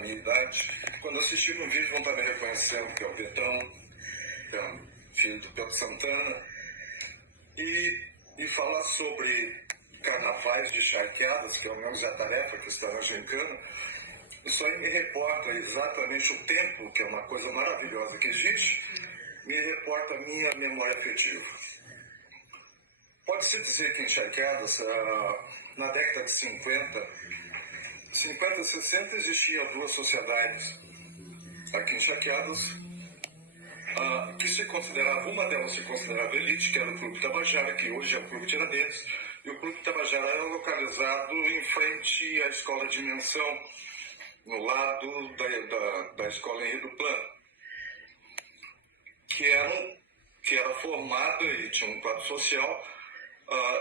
minha idade, quando assistir um vídeo vão estar me reconhecendo, que é o Betão, filho do Pedro Santana, e falar sobre carnavais de charqueadas, que é o meu Zé Tarefa, que está na Gincana. Isso aí me reporta exatamente o tempo, que é uma coisa maravilhosa que existe, me reporta a minha memória afetiva. Pode-se dizer que em charqueadas, na década de 50 e 60, existiam duas sociedades aqui em Charqueadas, que se considerava, uma delas se considerava elite, que era o Clube Tabajara, que hoje é o Clube Tiradentes, e o Clube Tabajara era localizado em frente à Escola de Dimensão, no lado da Escola Henri do Plano, que era formada e tinha um quadro social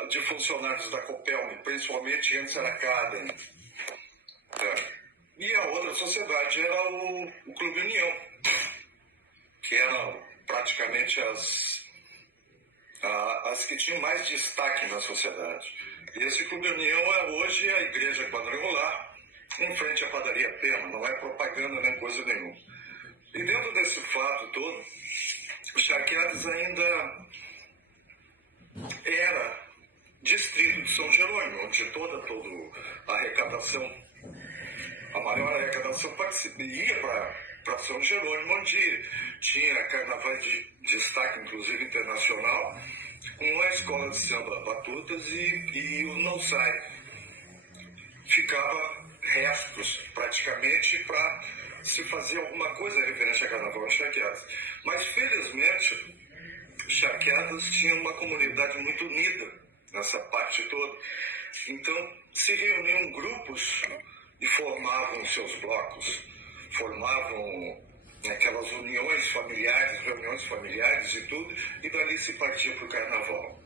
de funcionários da Copelme, principalmente antes era Cadem. E a outra sociedade era o Clube União, que eram praticamente as que tinham mais destaque na sociedade. E esse Clube União é hoje a Igreja Quadrangular, em frente à Padaria Pema, não é propaganda nem coisa nenhuma. E dentro desse fato todo, o Charqueadas ainda era distrito de São Jerônimo, onde toda a arrecadação, a maior arrecadação ia para São Jerônimo, onde tinha carnavais de destaque, inclusive internacional, com a escola de samba Batutas e o Não Sai. Ficava restos, praticamente, para se fazer alguma coisa referente a carnaval em Charqueadas. Mas, felizmente, Charqueadas tinha uma comunidade muito unida nessa parte toda. Então, se reuniam grupos e formavam seus blocos, formavam aquelas uniões familiares, reuniões familiares e tudo, e dali se partia para o carnaval.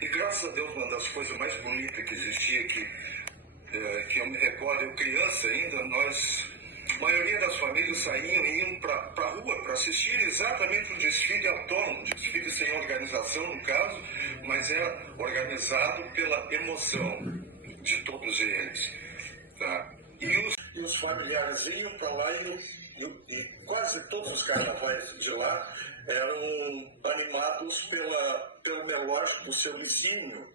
E graças a Deus, uma das coisas mais bonitas que existia, que eu me recordo, eu criança ainda, a maioria das famílias saíam e iam para a rua para assistir exatamente o desfile autônomo, desfile sem organização no caso, mas era organizado pela emoção de todos eles. Tá? E os familiares iam para lá e quase todos os carnavais de lá eram animados pelo melódico do seu Licínio,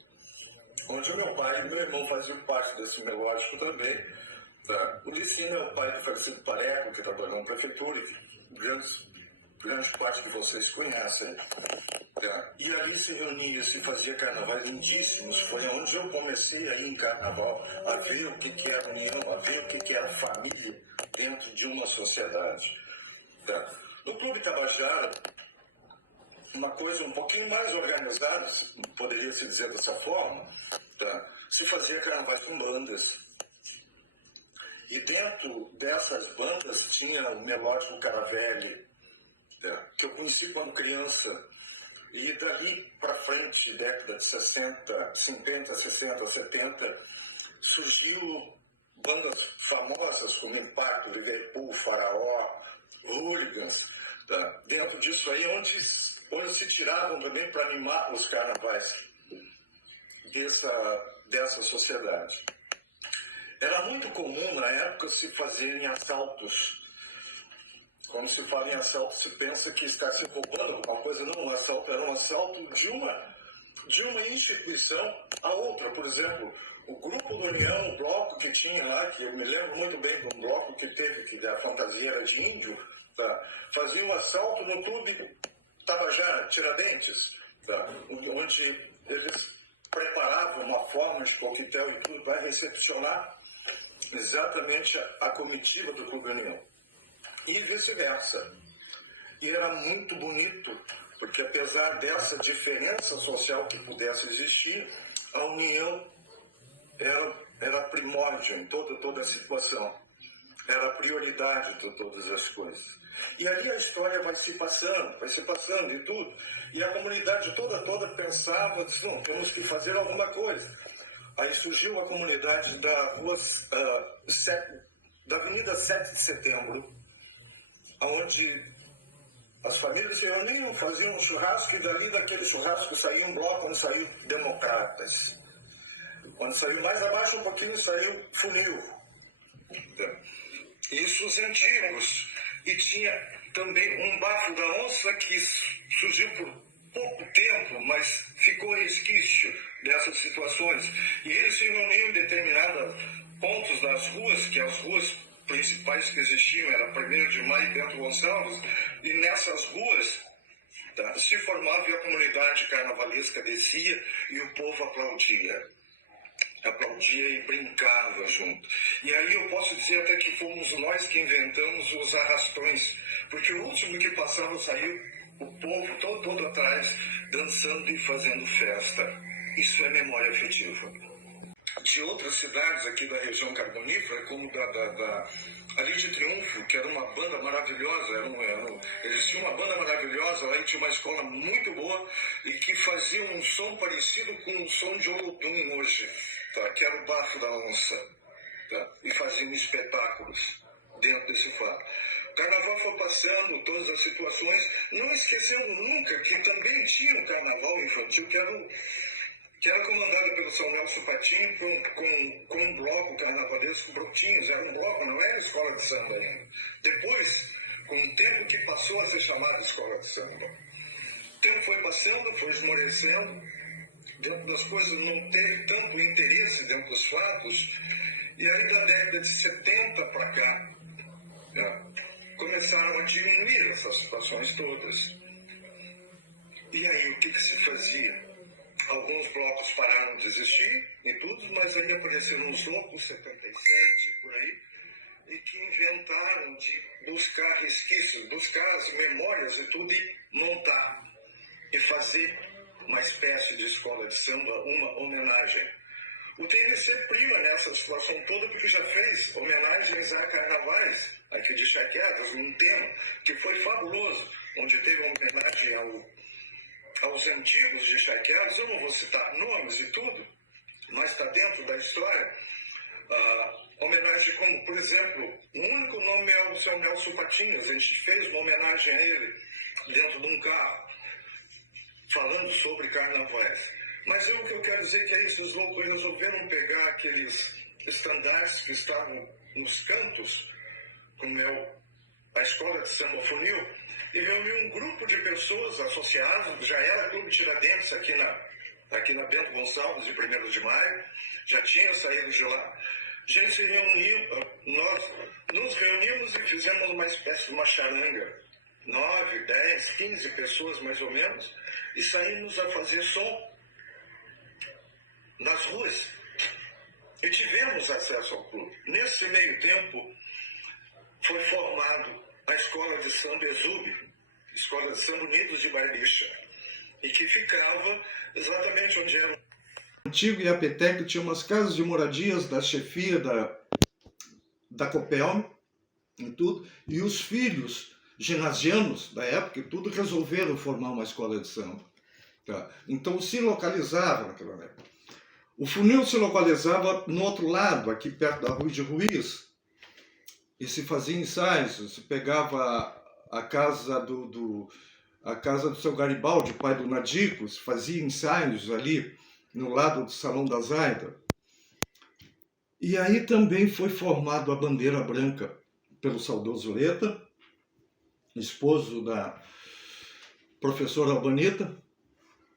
onde o meu pai e meu irmão faziam parte desse melódico também. Tá? O Licínio é o pai do falecido Pareco, que trabalhou na prefeitura, e grande parte que vocês conhecem. Tá? E ali se reunia, se fazia carnavais lindíssimos. Foi onde eu comecei a ir em carnaval, a ver o que era união, a ver o que era família dentro de uma sociedade. Tá? No Clube Tabajara, uma coisa um pouquinho mais organizada, poderia se dizer dessa forma, tá? Se fazia carnavais com bandas. E dentro dessas bandas tinha o melódico Caravelli, tá? Que eu conheci quando criança. E dali para frente, década de 60, 50, 60, 70, surgiu bandas famosas como Impacto, Liverpool, Faraó, Hooligans. Tá? Dentro disso aí, onde se tiravam também para animar os carnavais dessa sociedade. Era muito comum na época se fazerem assaltos. Quando se fala em assalto, se pensa que está se roubando alguma coisa. Não, um assalto era um assalto de uma instituição a outra. Por exemplo, o Grupo do União, o bloco que tinha lá, que eu me lembro muito bem de um bloco que teve, que a fantasia era de índio, tá? Fazia um assalto no Clube Tabajara, Tiradentes, tá? Onde eles preparavam uma forma de coquetel e tudo para recepcionar exatamente a comitiva do Clube União. E vice-versa. E era muito bonito, porque apesar dessa diferença social que pudesse existir, a união era primórdio em toda a situação. Era a prioridade de todas as coisas. E ali a história vai se passando e tudo. E a comunidade toda pensava, disse, não, temos que fazer alguma coisa. Aí surgiu a comunidade da Avenida 7 de Setembro, onde as famílias se reuniam, faziam um churrasco, e dali daquele churrasco saiu um bloco onde saiu Democratas. Quando saiu mais abaixo um pouquinho, saiu Funil. Isso os antigos. E tinha também um bafo da onça que surgiu por pouco tempo, mas ficou resquício dessas situações. E eles se reuniam em determinados pontos das ruas, que as ruas principais que existiam era 1º de Maio e Bento Gonçalves, e nessas ruas se formava e a comunidade carnavalesca descia e o povo aplaudia e brincava junto. E aí eu posso dizer até que fomos nós que inventamos os arrastões, porque o último que passava saiu o povo todo atrás, dançando e fazendo festa. Isso é memória afetiva. De outras cidades aqui da região carbonífera, como ali de Triunfo, que era uma banda maravilhosa, existia uma banda maravilhosa, lá e tinha uma escola muito boa e que fazia um som parecido com o som de Olodum hoje, tá? Que era o bafo da onça, tá? E faziam espetáculos dentro desse fato. O carnaval foi passando, todas as situações, não esquecendo nunca que também tinha um carnaval infantil, que era comandado pelo São Nelson Patinho com um bloco carnavalesco, Brotinhos, era um bloco, não era escola de samba ainda. Depois, com o tempo que passou a ser chamada escola de samba. O tempo foi passando, foi esmorecendo, dentro das coisas não teve tanto interesse dentro dos fatos, e aí da década de 70 para cá, começaram a diminuir essas situações todas. E aí o que se fazia? Alguns blocos pararam de existir e tudo, mas aí apareceram uns loucos, 77, por aí, e que inventaram de buscar resquícios, buscar as memórias e tudo, e montar e fazer uma espécie de escola de samba, uma homenagem. O TNC prima nessa situação toda porque já fez homenagens a carnavais aqui de Charqueadas, num tema que foi fabuloso, onde teve uma homenagem aos antigos de Charqueadas. Eu não vou citar nomes e tudo, mas está dentro da história. Homenagem como, por exemplo, o único nome é o seu Nelson Patinhos. A gente fez uma homenagem a ele dentro de um carro, falando sobre carnavais. Mas o que eu quero dizer que é isso, os loucos resolveram pegar aqueles estandartes que estavam nos cantos, como é a escola de samba Funil, e reuniu um grupo de pessoas associadas, já era Clube Tiradentes aqui na Bento Gonçalves, de 1º de Maio, já tinha saído de lá. A gente se reuniu, nós nos reunimos e fizemos uma espécie de uma charanga, 9, 10, 15 pessoas mais ou menos, e saímos a fazer som nas ruas. E tivemos acesso ao clube. Nesse meio tempo, foi formado a escola de samba Exube, escola de samba Unidos de Barbicha, e que ficava exatamente onde era o antigo Iapetec, tinha umas casas de moradias da chefia da Copel e tudo, e os filhos ginasianos da época e tudo resolveram formar uma escola de samba. Tá? Então se localizava naquela época. O Funil se localizava no outro lado, aqui perto da Rua de Ruiz, e se fazia ensaios, se pegava a casa do seu Garibaldi, pai do Nadico, se fazia ensaios ali no lado do Salão da Zaida. E aí também foi formado a bandeira branca pelo saudoso Leta, esposo da professora Albanita,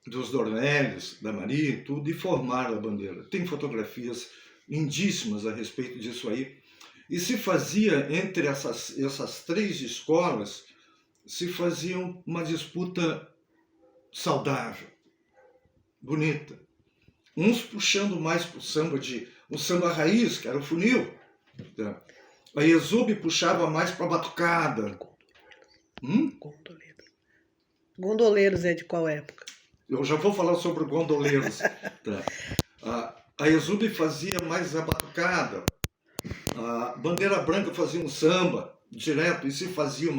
dos Dornelles, da Maria e tudo, e formaram a bandeira. Tem fotografias lindíssimas a respeito disso aí. E se fazia, entre essas 3 escolas, se fazia uma disputa saudável, bonita. Uns puxando mais para o samba um samba raiz, que era o Funil. Tá? A Exube puxava mais para a batucada. Gondoleiros. Gondoleiros é de qual época? Eu já vou falar sobre Gondoleiros. Tá? A Exube fazia mais a batucada. A Bandeira Branca fazia um samba direto e se fazia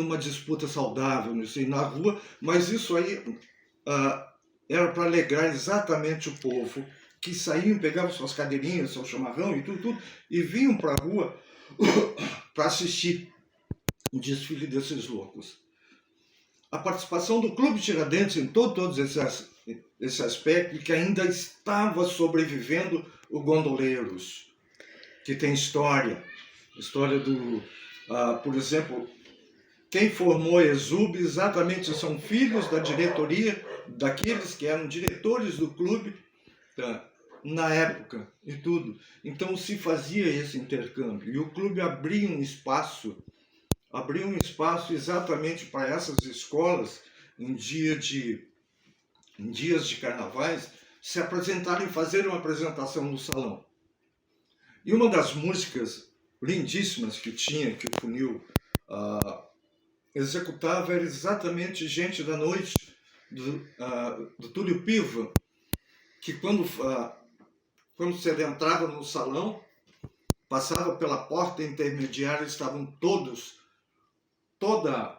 uma disputa saudável na rua, mas isso aí era para alegrar exatamente o povo, que saíam, pegavam suas cadeirinhas, seu chamarrão e tudo, e vinham para a rua para assistir o desfile desses loucos. A participação do Clube Tiradentes em todos esse aspecto, que ainda estava sobrevivendo o Gondoleiros. que tem história. História do, por exemplo, quem formou a Exub exatamente são filhos da diretoria, daqueles que eram diretores do clube, tá, na época e tudo. Então se fazia esse intercâmbio e o clube abriu um espaço exatamente para essas escolas em dias de carnavais se apresentarem, fazer uma apresentação no salão. E uma das músicas lindíssimas que tinha, que o Funil executava, era exatamente Gente da Noite, do Túlio Piva, que quando você entrava no salão, passava pela porta intermediária, estavam toda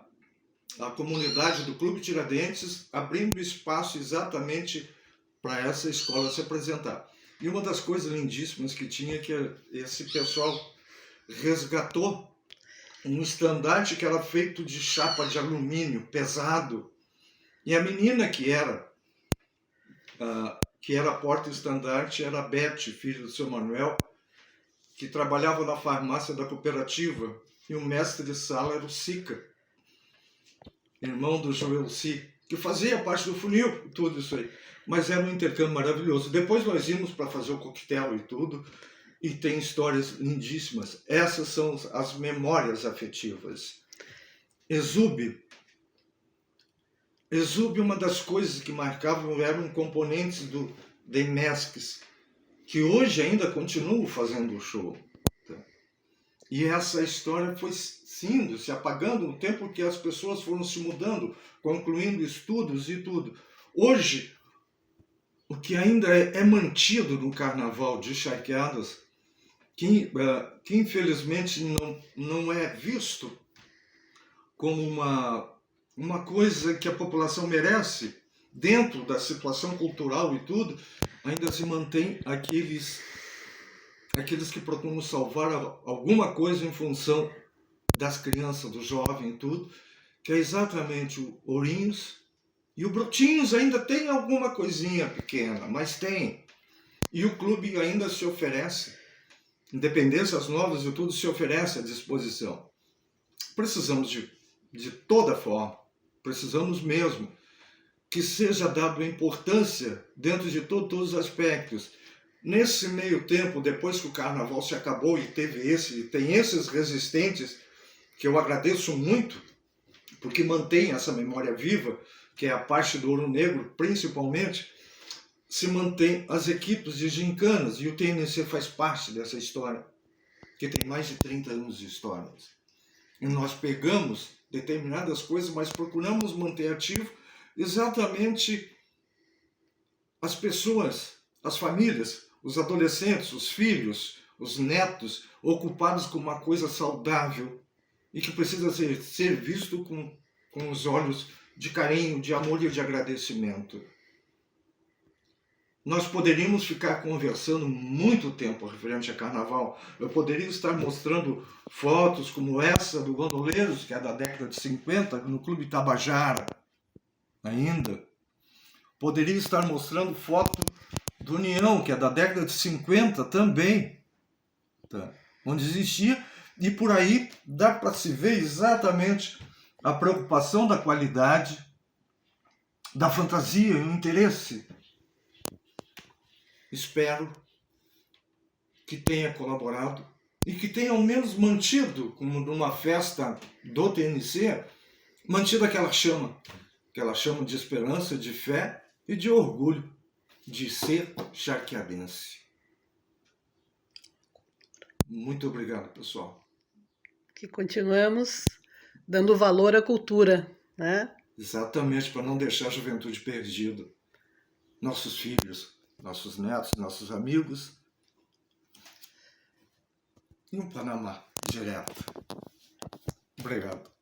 a comunidade do Clube Tiradentes abrindo espaço exatamente para essa escola se apresentar. E uma das coisas lindíssimas que tinha, que esse pessoal resgatou um estandarte que era feito de chapa de alumínio, pesado. E a menina que era porta-estandarte era a Beth, filha do seu Manuel, que trabalhava na farmácia da cooperativa, e o mestre de sala era o Sica, irmão do Joel Si, que fazia parte do Funil, tudo isso aí. Mas era um intercâmbio maravilhoso. Depois nós íamos para fazer o coquetel e tudo, e tem histórias lindíssimas. Essas são as memórias afetivas. Exub, uma das coisas que marcavam eram componentes do Demesques, que hoje ainda continuam fazendo o show. E essa história foi se apagando no tempo que as pessoas foram se mudando, concluindo estudos e tudo. Hoje, o que ainda é mantido no Carnaval de Charqueadas, que infelizmente não é visto como uma coisa que a população merece, dentro da situação cultural e tudo, ainda se mantém aqueles que procuram salvar alguma coisa em função das crianças, do jovem e tudo, que é exatamente o Ourinhos, e o Brotinhos ainda tem alguma coisinha pequena, mas tem. E o clube ainda se oferece, Independências Novas e tudo se oferece à disposição. Precisamos de toda forma, precisamos mesmo que seja dada importância dentro de todos os aspectos. Nesse meio tempo, depois que o Carnaval se acabou e tem esses resistentes, que eu agradeço muito, porque mantém essa memória viva, que é a parte do Ouro Negro, principalmente, se mantém as equipes de gincanas, e o TNC faz parte dessa história, que tem mais de 30 anos de história. E nós pegamos determinadas coisas, mas procuramos manter ativo exatamente as pessoas, as famílias, os adolescentes, os filhos, os netos, ocupados com uma coisa saudável e que precisa ser visto com os olhos de carinho, de amor e de agradecimento. Nós poderíamos ficar conversando muito tempo referente a Carnaval. Eu poderia estar mostrando fotos como essa do Gondoleiros, que é da década de 50, no Clube Tabajara, ainda. Poderia estar mostrando foto do União, que é da década de 50 também, tá? Onde existia, e por aí dá para se ver exatamente a preocupação da qualidade, da fantasia e o interesse. Espero que tenha colaborado e que tenha ao menos mantido, como numa festa do TNC, mantido aquela chama de esperança, de fé e de orgulho de ser charqueadense. Muito obrigado, pessoal. Que continuamos dando valor à cultura, né? Exatamente, para não deixar a juventude perdida. Nossos filhos, nossos netos, nossos amigos. E o Panamá, direto. Obrigado.